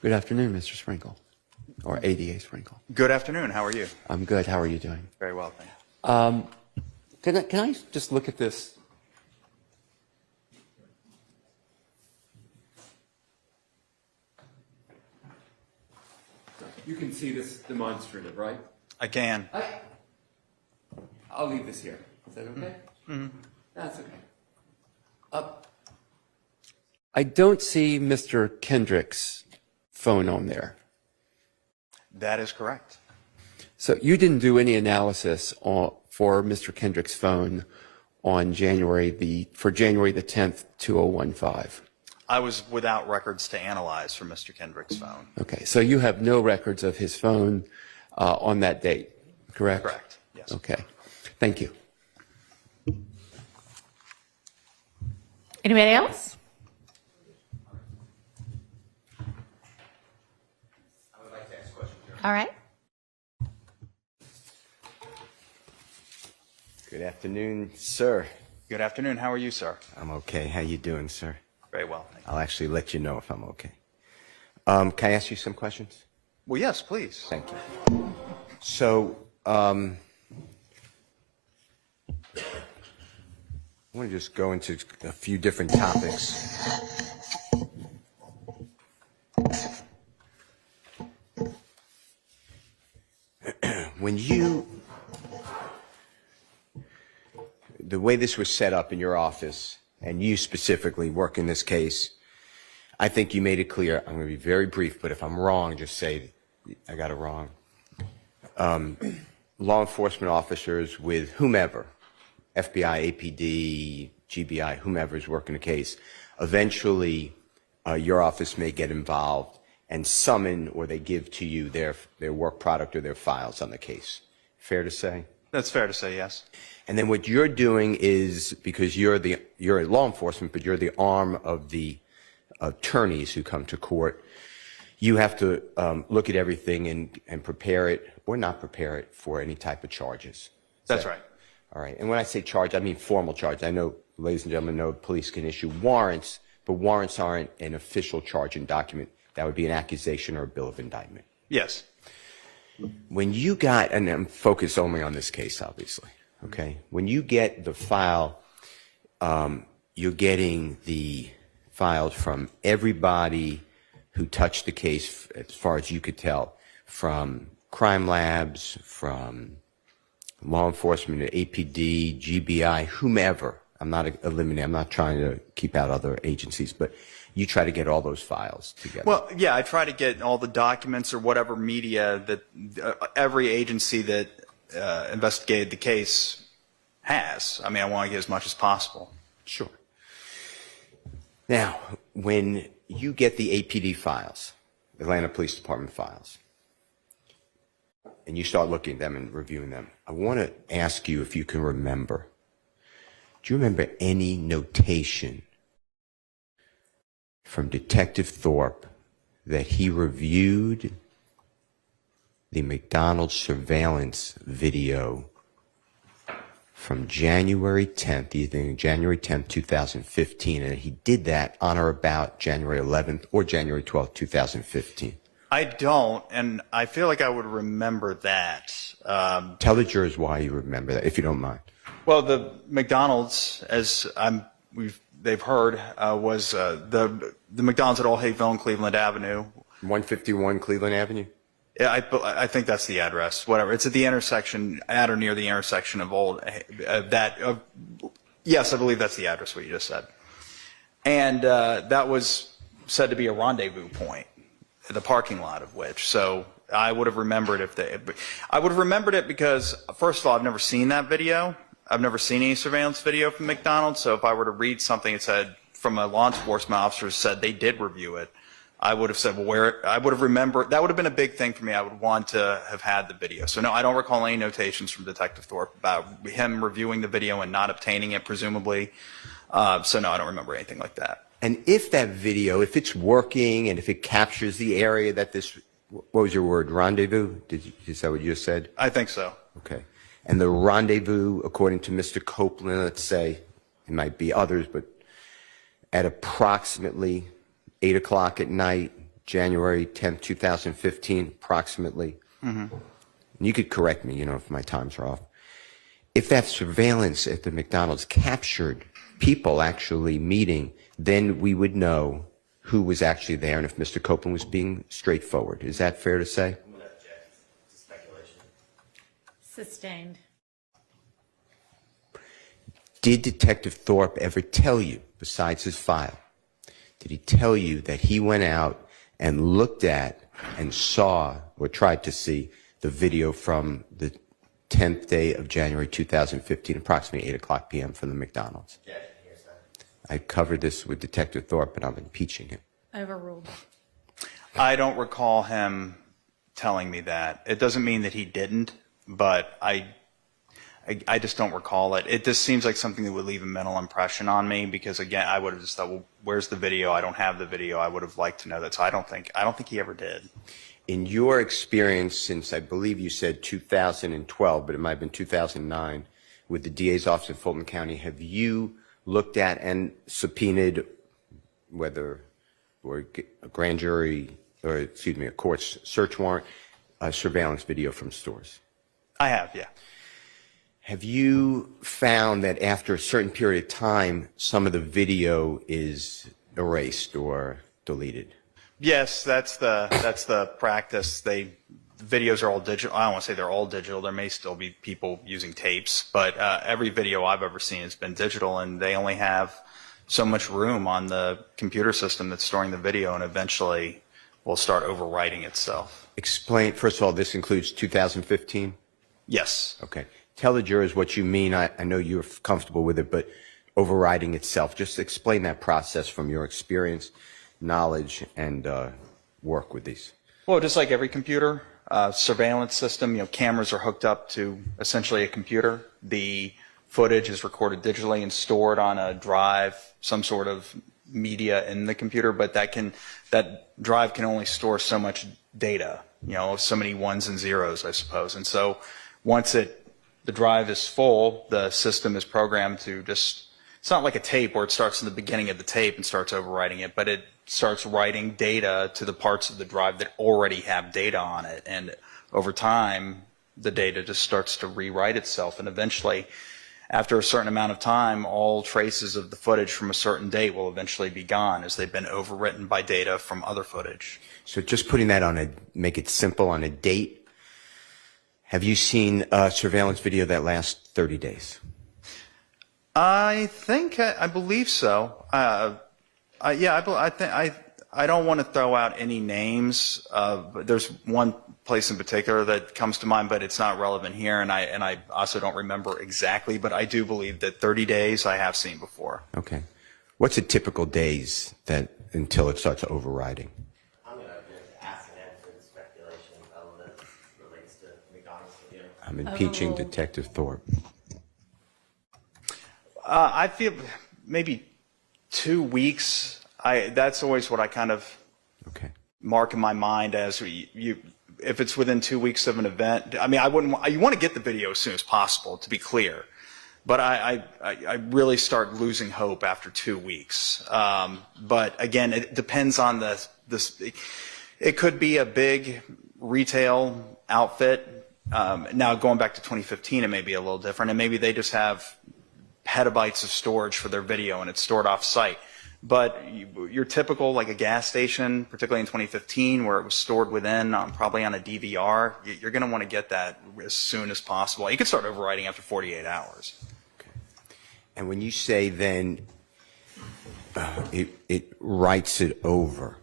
Good afternoon, Mr. Sprinkel, or ADA Sprinkel. Good afternoon. How are you? I'm good. How are you doing? Very well, thank you. Can I just look at this? You can see this demonstrative, right? I can. I'll leave this here. Is that okay? Mm-hmm. That's okay. I don't see Mr. Kendrick's phone on there. That is correct. So you didn't do any analysis for Mr. Kendrick's phone on January the 10th, 2015. I was without records to analyze for Mr. Kendrick's phone. Okay, so you have no records of his phone on that date, correct? Correct, yes. Okay, thank you. Anybody else? I would like to ask a question, Chair. All right. Good afternoon, sir. Good afternoon. How are you, sir? I'm okay. How you doing, sir? Very well, thank you. I'll actually let you know if I'm okay. Can I ask you some questions? Well, yes, please. Thank you. So, I want to just go into a few different topics. The way this was set up in your office, and you specifically work in this case, I think you made it clear. I'm going to be very brief, but if I'm wrong, just say I got it wrong. Law enforcement officers with whomever, FBI, APD, GBI, whomever is working the case, eventually your office may get involved and summon or they give to you their work product or their files on the case. Fair to say? That's fair to say, yes. And then what you're doing is, because you're law enforcement, but you're the arm of the attorneys who come to court, you have to look at everything and prepare it or not prepare it for any type of charges. That's right. All right. And when I say charge, I mean formal charge. I know, ladies and gentlemen, know police can issue warrants, but warrants aren't an official charging document. That would be an accusation or a bill of indictment. Yes. When you got, and I'm focused only on this case, obviously, okay? When you get the file, you're getting the files from everybody who touched the case, as far as you could tell, from crime labs, from law enforcement, APD, GBI, whomever. I'm not eliminating, I'm not trying to keep out other agencies, but you try to get all those files together. Well, yeah, I try to get all the documents or whatever media that every agency that investigated the case has. I mean, I want to get as much as possible. Sure. Now, when you get the APD files, Atlanta Police Department files, and you start looking at them and reviewing them, I want to ask you if you can remember. Do you remember any notation from Detective Thorpe that he reviewed the McDonald surveillance video from January 10th, either January 10th, 2015, and he did that on or about January 11th or January 12th, 2015? I don't, and I feel like I would remember that. Tell the jurors why you remember that, if you don't mind. Well, the McDonald's, as they've heard, was the McDonald's at Old Hayville and Cleveland Avenue. 151 Cleveland Avenue? Yeah, I think that's the address. Whatever. It's at the intersection, at or near the intersection of Old. Yes, I believe that's the address. What you just said. And that was said to be a rendezvous point, the parking lot of which. So I would have remembered I would have remembered it because, first of all, I've never seen that video. I've never seen any surveillance video from McDonald's. So if I were to read something that said from a law enforcement officer said they did review it, I would have said, well, I would have remembered. That would have been a big thing for me. I would want to have had the video. So no, I don't recall any notations from Detective Thorpe about him reviewing the video and not obtaining it, presumably. So no, I don't remember anything like that. And if that video, if it's working and if it captures the area that this, what was your word, rendezvous? Is that what you just said? I think so. Okay. And the rendezvous, according to Mr. Copeland, let's say, it might be others, but at approximately 8 o'clock at night, January 10th, 2015, approximately. And you could correct me, if my times are off. If that surveillance at the McDonald's captured people actually meeting, then we would know who was actually there and if Mr. Copeland was being straightforward. Is that fair to say? I'm going to object to speculation. Sustained. Did Detective Thorpe ever tell you, besides his file, did he tell you that he went out and looked at and saw or tried to see the video from the 10th day of January 2015, approximately 8 o'clock p.m. from the McDonald's? Objection, hearsay. I covered this with Detective Thorpe, and I'm impeaching him. Overruled. I don't recall him telling me that. It doesn't mean that he didn't, but I just don't recall it. It just seems like something that would leave a mental impression on me because, again, I would have just thought, well, where's the video? I don't have the video. I would have liked to know that. So I don't think he ever did. In your experience since, I believe you said 2012, but it might have been 2009, with the DA's office in Fulton County, have you looked at and subpoenaed, whether or a grand jury, or excuse me, a court's search warrant, surveillance video from stores? I have, yeah. Have you found that after a certain period of time, some of the video is erased or deleted? Yes, that's the practice. Videos are all digital. I don't want to say they're all digital. There may still be people using tapes, but every video I've ever seen has been digital, and they only have so much room on the computer system that's storing the video, and eventually will start overwriting itself. Explain, first of all, this includes 2015? Yes. Okay. Tell the jurors what you mean. I know you're comfortable with it, but overriding itself. Just explain that process from your experience, knowledge, and work with these. Well, just like every computer surveillance system, cameras are hooked up to essentially a computer. The footage is recorded digitally and stored on a drive, some sort of media in the computer, but that drive can only store so much data, so many ones and zeros, I suppose. And so once the drive is full, the system is programmed to just, it's not like a tape where it starts in the beginning of the tape and starts overwriting it, but it starts writing data to the parts of the drive that already have data on it. And over time, the data just starts to rewrite itself. And eventually, after a certain amount of time, all traces of the footage from a certain date will eventually be gone as they've been overwritten by data from other footage. So just putting that make it simple, on a date. Have you seen a surveillance video that lasts 30 days? I believe so. I don't want to throw out any names. But there's one place in particular that comes to mind, but it's not relevant here, and I also don't remember exactly. But I do believe that 30 days I have seen before. Okay. What's a typical days until it starts overriding? I'm going to ask and answer the speculation element relates to McDonald's video. I'm impeaching Detective Thorpe. I feel maybe 2 weeks. That's always what I kind of mark in my mind as if it's within 2 weeks of an event. I mean, you want to get the video as soon as possible, to be clear. But I really start losing hope after 2 weeks. But again, it depends on this. It could be a big retail outfit. Now going back to 2015, it may be a little different, and maybe they just have petabytes of storage for their video and it's stored off site. But your typical, like a gas station, particularly in 2015, where it was stored within, probably on a DVR, you're going to want to get that as soon as possible. You can start overwriting after 48 hours. Okay. And when you say then it writes it over,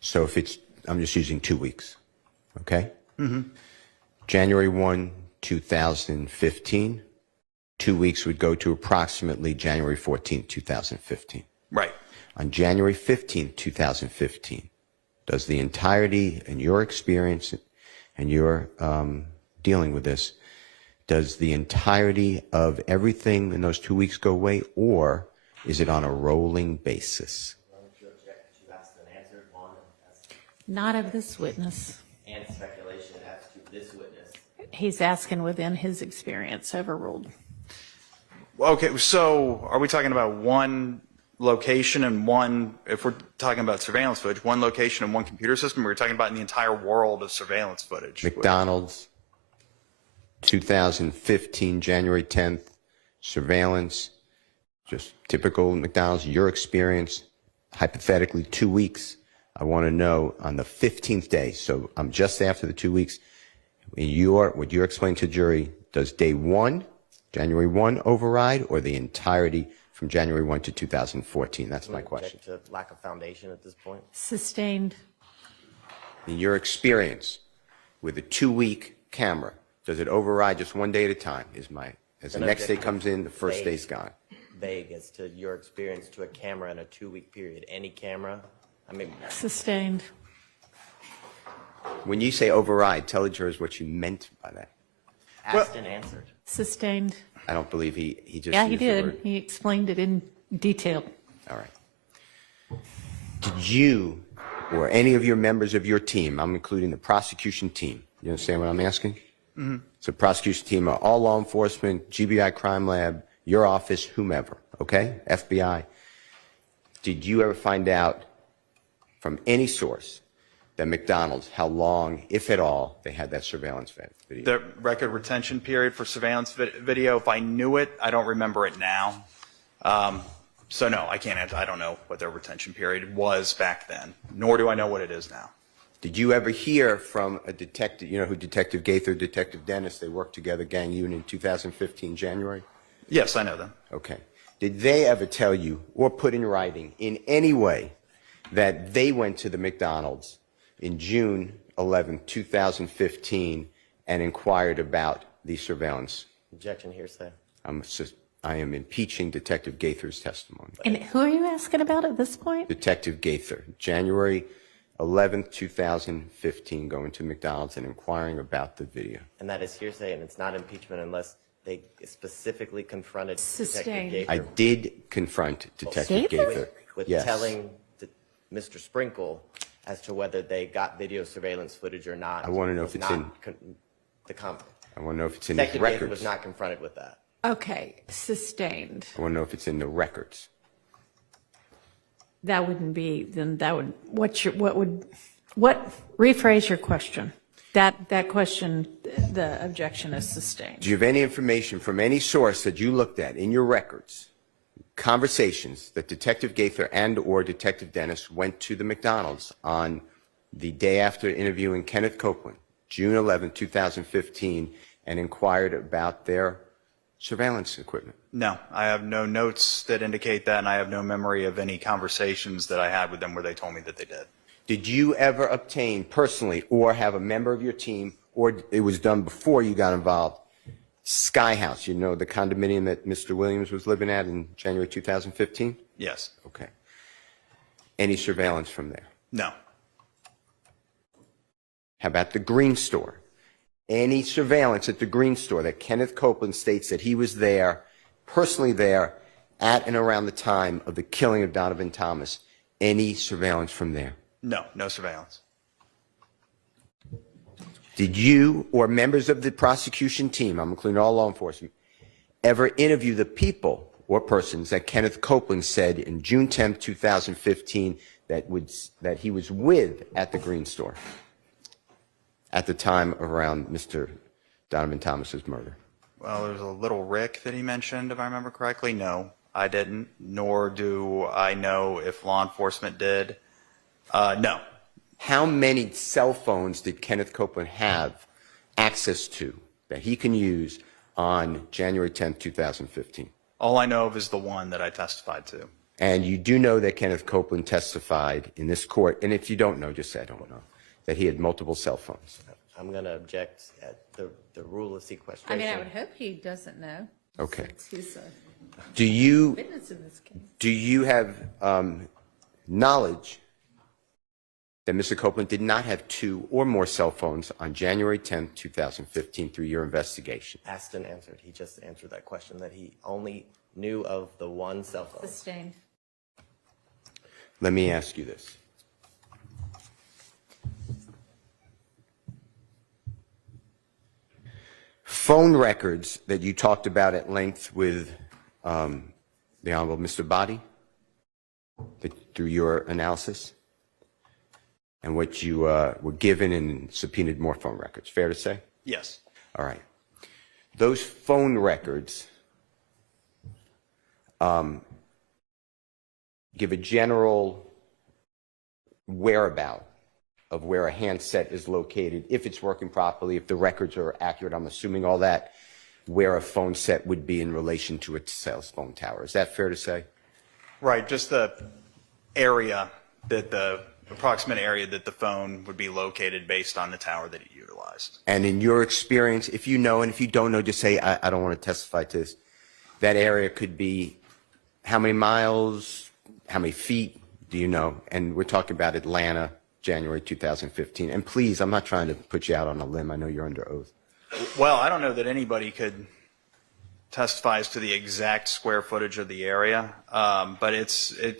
so if I'm just using 2 weeks, okay? Mm-hmm. January 1, 2015, 2 weeks would go to approximately January 14, 2015. Right. On January 15, 2015, does the entirety, in your experience and your dealing with this, does the entirety of everything in those 2 weeks go away, or is it on a rolling basis? Why don't you object that you asked and answered one Not of this witness. and speculation as to this witness? He's asking within his experience. Overruled. Okay, so are we talking about one location and one, if we're talking about surveillance footage, one location and one computer system, we're talking about in the entire world of surveillance footage. McDonald's, 2015, January 10th, surveillance, just typical McDonald's, your experience, hypothetically 2 weeks. I want to know on the 15th day, so I'm just after the 2 weeks, what you're explaining to the jury, does day 1, January 1 override, or the entirety from January 1 to 2014? That's my question. To lack of foundation at this point. Sustained. In your experience with a 2-week camera, does it override just 1 day at a time? As the next day comes in, the first day's gone. Vague as to your experience to a camera in a 2-week period. Any camera, I mean, Sustained. When you say override, tell the jurors what you meant by that. asked and answered. Sustained. I don't believe he just Yeah, he used the did. word. He explained it in detail. All right. Did you or any of your members of your team, I'm including the prosecution team, you understand what I'm asking? Mm-hmm. So prosecution team are all law enforcement, GBI crime lab, your office, whomever, okay? FBI. Did you ever find out from any source that McDonald's, how long, if at all, they had that surveillance video? The record retention period for surveillance video, if I knew it, I don't remember it now. So no, I can't answer. I don't know what their retention period was back then, nor do I know what it is now. Did you ever hear from a detective, you know who Detective Gaither, Detective Dennis, they worked together, gang unit in 2015, January? Yes, I know them. Okay. Did they ever tell you or put in writing in any way that they went to the McDonald's in June 11, 2015 and inquired about the surveillance? Objection, hearsay. I am impeaching Detective Gaither's testimony. And who are you asking about at this point? Detective Gaither, January 11, 2015, going to McDonald's and inquiring about the video. And that is hearsay, and it's not impeachment unless they specifically confronted Sustained. Detective I Gaither did confront Detective Gaither. with Yes. telling Mr. Sprinkel as to whether they got video surveillance footage or not. I want to know if Was it's in. I want to know if it's in his Detective Gaither records. was not confronted with that. Okay, sustained. I want to know if it's in the records. That wouldn't be, then that would, rephrase your question. That question, the objection is sustained. Do you have any information from any source that you looked at in your records, conversations that Detective Gaither and or Detective Dennis went to the McDonald's on the day after interviewing Kenneth Copeland, June 11, 2015, and inquired about their surveillance equipment? No, I have no notes that indicate that, and I have no memory of any conversations that I had with them where they told me that they did. Did you ever obtain personally or have a member of your team, or it was done before you got involved, Sky House, you know, the condominium that Mr. Williams was living at in January 2015? Yes. Okay. Any surveillance from there? No. How about the Green Store? Any surveillance at the Green Store that Kenneth Copeland states that he was there, personally there, at and around the time of the killing of Donovan Thomas? Any surveillance from there? No, no surveillance. Did you or members of the prosecution team, I'm including all law enforcement, ever interview the people or persons that Kenneth Copeland said in June 10, 2015 that he was with at the Green Store at the time around Mr. Donovan Thomas's murder? Well, there's a little Rick that he mentioned, if I remember correctly. No, I didn't, nor do I know if law enforcement did. No. How many cell phones did Kenneth Copeland have access to that he can use on January 10, 2015? All I know of is the one that I testified to. And you do know that Kenneth Copeland testified in this court, and if you don't know, just say I don't know, that he had multiple cell phones. I'm going to object at the rule of I sequestration. mean, I would hope he doesn't know. Okay. Since he's a Do you witness in this case. have knowledge that Mr. Copeland did not have 2 or more cell phones on January 10, 2015 through your investigation? Asked and answered. He just answered that question, that he only knew of the one cell phone. Sustained. Let me ask you this. Phone records that you talked about at length with the Honorable Mr. Body, through your analysis and what you were given and subpoenaed more phone records. Fair to say? Yes. All right. Those phone records give a general whereabout of where a handset is located, if it's working properly, if the records are accurate, I'm assuming all that, where a phone set would be in relation to a cell phone tower. Is that fair to say? Right, just the area that the approximate area that the phone would be located based on the tower that it utilized. And in your experience, if you know, and if you don't know, just say, I don't want to testify to this, that area could be how many miles, how many feet, do you know? And we're talking about Atlanta, January 2015. And please, I'm not trying to put you out on a limb. I know you're under oath. Well, I don't know that anybody could testify as to the exact square footage of the area, but it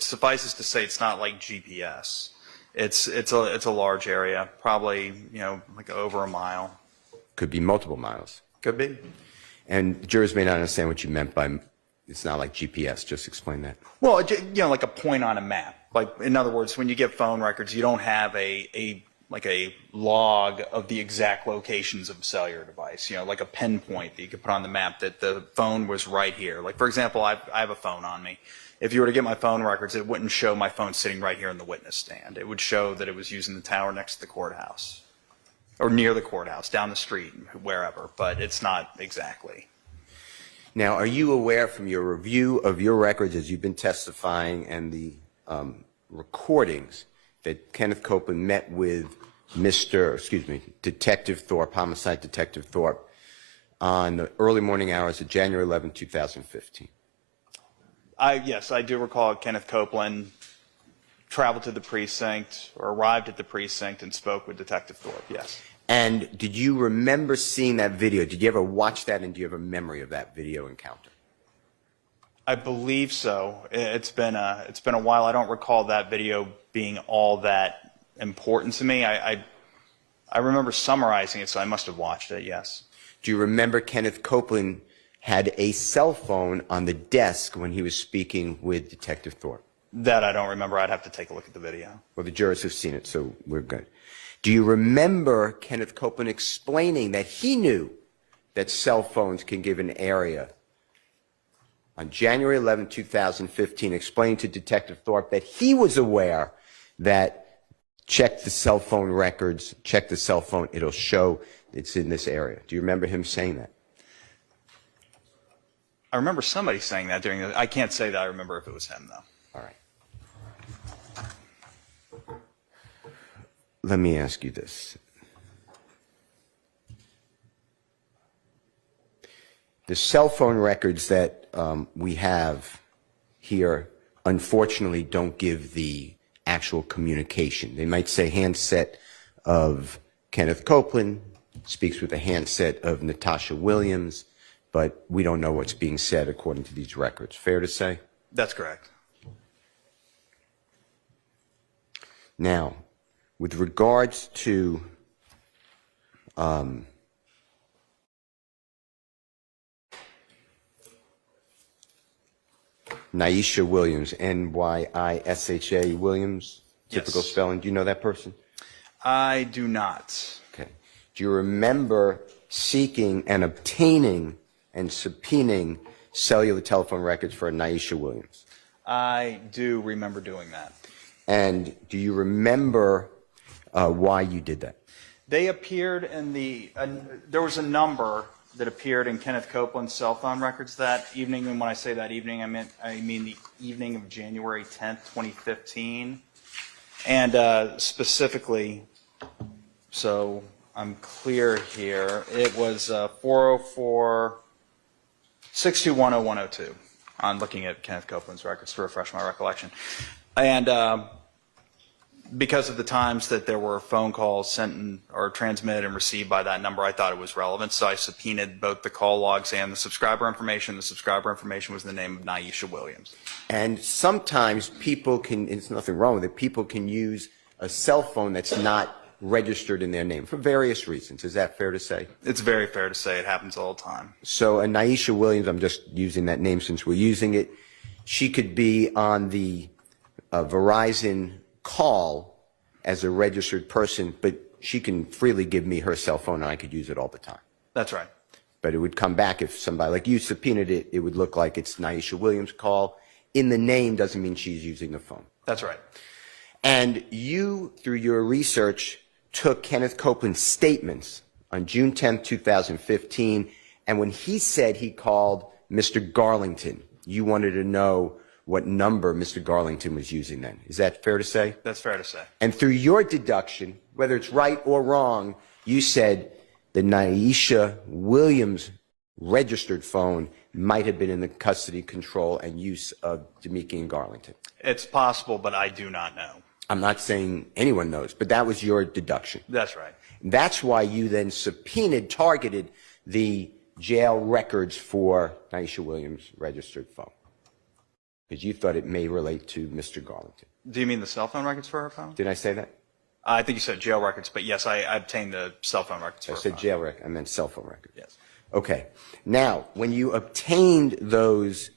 suffices to say it's not like GPS. It's a large area, probably, you know, like over a mile. Could be multiple miles. Could be. And jurors may not understand what you meant by it's not like GPS. Just explain that. Well, you know, like a point on a map. Like, in other words, when you get phone records, you don't have a log of the exact locations of a cellular device, you know, like a pinpoint that you could put on the map that the phone was right here. Like, for example, I have a phone on me. If you were to get my phone records, it wouldn't show my phone sitting right here in the witness stand. It would show that it was using the tower next to the courthouse or near the courthouse, down the street, wherever, but it's not exactly. Now, are you aware from your review of your records as you've been testifying and the recordings that Kenneth Copeland met with Detective Thorpe, Homicide Detective Thorpe, on the early morning hours of January 11, 2015? Yes, I do recall Kenneth Copeland traveled to the precinct or arrived at the precinct and spoke with Detective Thorpe, yes. And did you remember seeing that video? Did you ever watch that, and do you have a memory of that video encounter? I believe so. It's been a while. I don't recall that video being all that important to me. I remember summarizing it, so I must have watched it, yes. Do you remember Kenneth Copeland had a cell phone on the desk when he was speaking with Detective Thorpe? That I don't remember. I'd have to take a look at the video. Well, the jurors have seen it, so we're good. Do you remember Kenneth Copeland explaining that he knew that cell phones can give an area on January 11, 2015, explaining to Detective Thorpe that he was aware that check the cell phone records, check the cell phone, it'll show it's in this area? Do you remember him saying that? I remember somebody saying that during the, I can't say that I remember if it was him, though. All right. Let me ask you this. The cell phone records that we have here, unfortunately, don't give the actual communication. They might say handset of Kenneth Copeland, speaks with a handset of Natasha Williams, but we don't know what's being said according to these records. Fair to say? That's correct. Now, with regards to Nyesha Williams, N-Y-I-S-H-A Williams, typical Yes. spelling. Do you know that person? I do not. Okay. Do you remember seeking and obtaining and subpoenaing cellular telephone records for Nyesha Williams? I do remember doing that. And do you remember why you did that? They appeared in the, there was a number that appeared in Kenneth Copeland's cell phone records that evening. And when I say that evening, I mean the evening of January 10th, 2015. And specifically, so I'm clear here, it was 404-6210102. I'm looking at Kenneth Copeland's records to refresh my recollection. And because of the times that there were phone calls sent or transmitted and received by that number, I thought it was relevant. So I subpoenaed both the call logs and the subscriber information. The subscriber information was the name of Nyesha Williams. And sometimes people can, there's nothing wrong with it, people can use a cell phone that's not registered in their name for various reasons. Is that fair to say? It's very fair to say. It happens all the time. So a Nyesha Williams, I'm just using that name since we're using it, she could be on the a Verizon call as a registered person, but she can freely give me her cell phone and I could use it all the time. That's right. But it would come back if somebody, like you subpoenaed it, it would look like it's Naisha Williams' call. In the name doesn't mean she's using the phone. That's right. And you, through your research, took Kenneth Copeland's statements on June 10, 2015, and when he said he called Mr. Garlington, you wanted to know what number Mr. Garlington was using then. Is that fair to say? That's fair to say. And through your deduction, whether it's right or wrong, you said the Naisha Williams registered phone might have been in the custody, control, and use of Deamonte and Garlington. It's possible, but I do not know. I'm not saying anyone knows, but that was your deduction. That's right. That's why you then targeted the jail records for Naisha Williams' registered phone, because you thought it may relate to Mr. Garlington. Do you mean the cell phone records for her phone? Did I say that? I think you said jail records, but yes, I obtained the cell phone records for I her said phone. jail record. I meant cell phone record. Yes. Okay. Now, when you obtained those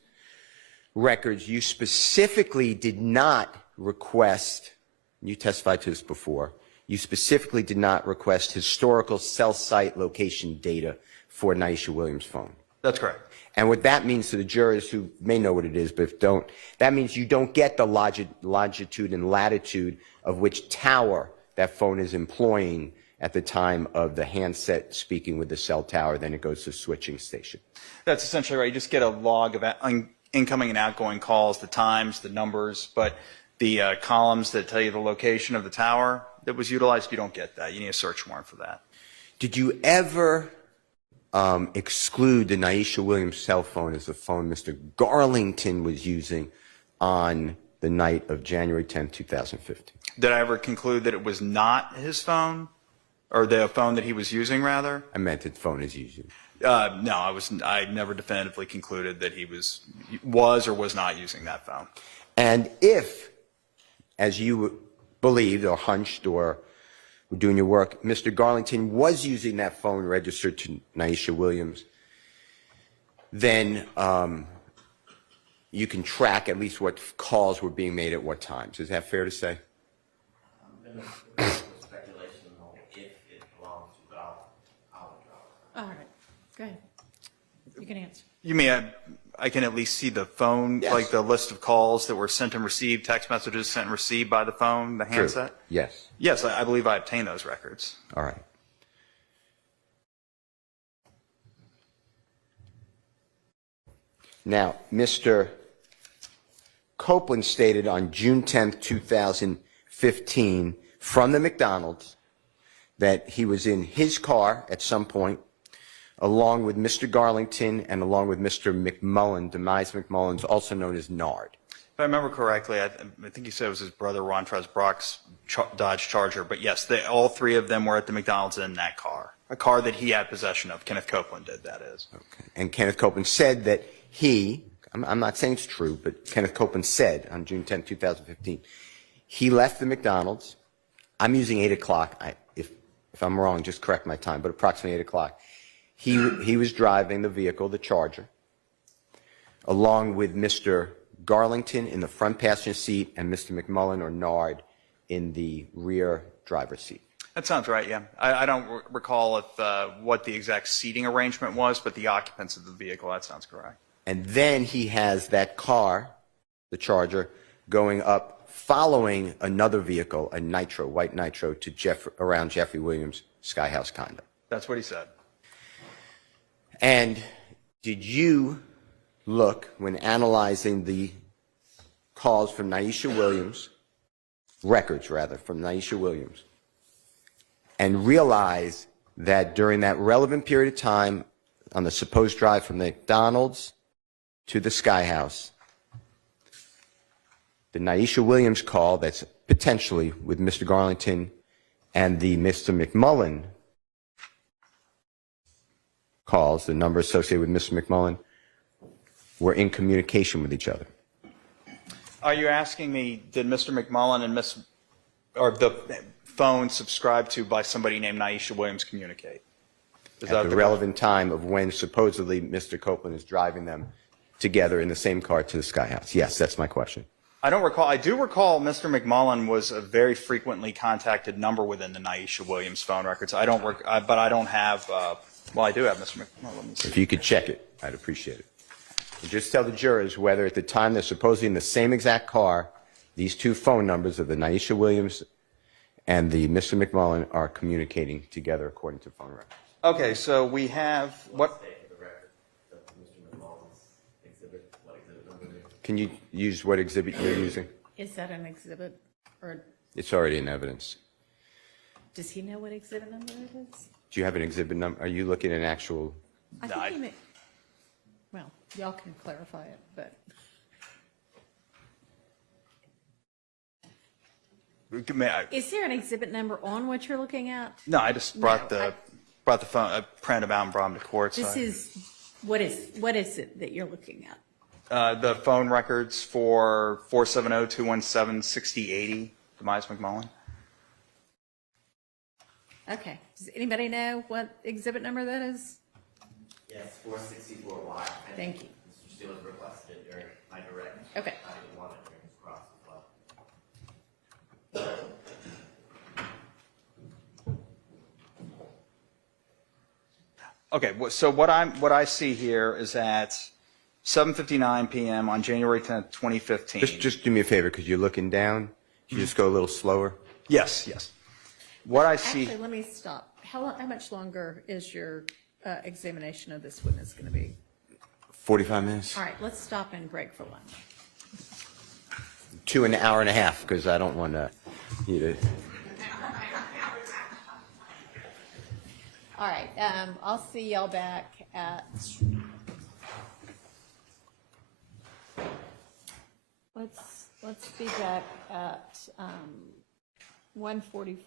records, you specifically did not request, you testified to this before, you specifically did not request historical cell site location data for Naisha Williams' phone. That's correct. And what that means to the jurors who may know what it is, but if don't, that means you don't get the longitude and latitude of which tower that phone is employing at the time of the handset speaking with the cell tower, then it goes to switching station. That's essentially right. You just get a log of incoming and outgoing calls, the times, the numbers, but the columns that tell you the location of the tower that was utilized, you don't get that. You need a search warrant for that. Did you ever exclude the Naisha Williams cell phone as the phone Mr. Garlington was using on the night of January 10, 2015? Did I ever conclude that it was not his phone, or the phone that he was using, rather? I meant the phone is using. No, I never definitively concluded that he was or was not using that phone. And if, as you believed or hunched or were doing your work, Mr. Garlington was using that phone registered to Naisha Williams, then you can track at least what calls were being made at what times. Is that fair to say? Speculation on if it belongs to, but I'll withdraw. All right, go ahead. You can answer. You mean I can at least see the phone, Yes. like the list of calls that were sent and received, text messages sent and received by the phone, the handset? True. Yes. Yes, I believe I obtained those records. All right. Now, Mr. Copeland stated on June 10th, 2015, from the McDonald's, that he was in his car at some point, along with Mr. Garlington and along with Mr. McMullen, Demise McMullen's, also known as Nard. If I remember correctly, I think you said it was his brother Rontrez Brock's Dodge Charger, but yes, all three of them were at the McDonald's in that car, a car that he had possession of. Kenneth Copeland did, that is. Okay. And Kenneth Copeland said that I'm not saying it's true, but Kenneth Copeland said on June 10, 2015, he left the McDonald's. I'm using 8 o'clock. If I'm wrong, just correct my time, but approximately 8 o'clock. He was driving the vehicle, the Charger, along with Mr. Garlington in the front passenger seat and Mr. McMullen or Nard in the rear driver's seat. That sounds right, yeah. I don't recall what the exact seating arrangement was, but the occupants of the vehicle, that sounds correct. And then he has that car, the Charger, going up following another vehicle, a Nitro, white Nitro, to around Jeffrey Williams' Sky House condo. That's what he said. And did you look, when analyzing the calls from Naisha Williams, records rather, from Naisha Williams, and realize that during that relevant period of time on the supposed drive from the McDonald's to the Sky House, the Naisha Williams call that's potentially with Mr. Garlington and the Mr. McMullen calls, the number associated with Mr. McMullen, were in communication with each other? Are you asking me, did Mr. McMullen and or the phone subscribed to by somebody named Naisha Williams communicate? At the relevant time of when supposedly Mr. Copeland is driving them together in the same car to the Sky House? Yes, that's my question. I don't recall. I do recall Mr. McMullen was a very frequently contacted number within the Naisha Williams phone records. I don't work, but I don't have. Well, I do have Mr. McMullen. Let me see. If you could check it, I'd appreciate it. And just tell the jurors whether at the time they're supposedly in the same exact car, these two phone numbers of the Naisha Williams and the Mr. McMullen are communicating together according to phone records. Okay, so we have what? State for the record, that Mr. McMullen's exhibit, what exhibit number it is. Can you use what exhibit you're using? Is that an exhibit, or It's already in evidence. does he know what exhibit number it is? Do you have an exhibit number? Are you looking at an actual? I think he may, well, y'all can clarify it, but. Is there an exhibit number on what you're looking at? No, I just brought No, the phone, I printed them out and brought them to court. So This is, what is it that you're looking at? the phone records for 470-217-6080, Demise McMullen. Okay, does anybody know what exhibit number that is? Yes, 464Y. Thank you. Mr. Steele requested it during my direct. Okay. I didn't want it during his cross as well. Okay, so what I see here is at 7:59 p.m. on January 10th, 2015. Just do me a favor, because you're looking down. Can you just go a little slower? Yes. What I see. Actually, let me stop. How much longer is your examination of this witness going to be? 45 minutes? All right, let's stop and break for lunch. 2 an hour and a half, because I don't want you to. All right, I'll see y'all back at, let's be back at 1:45.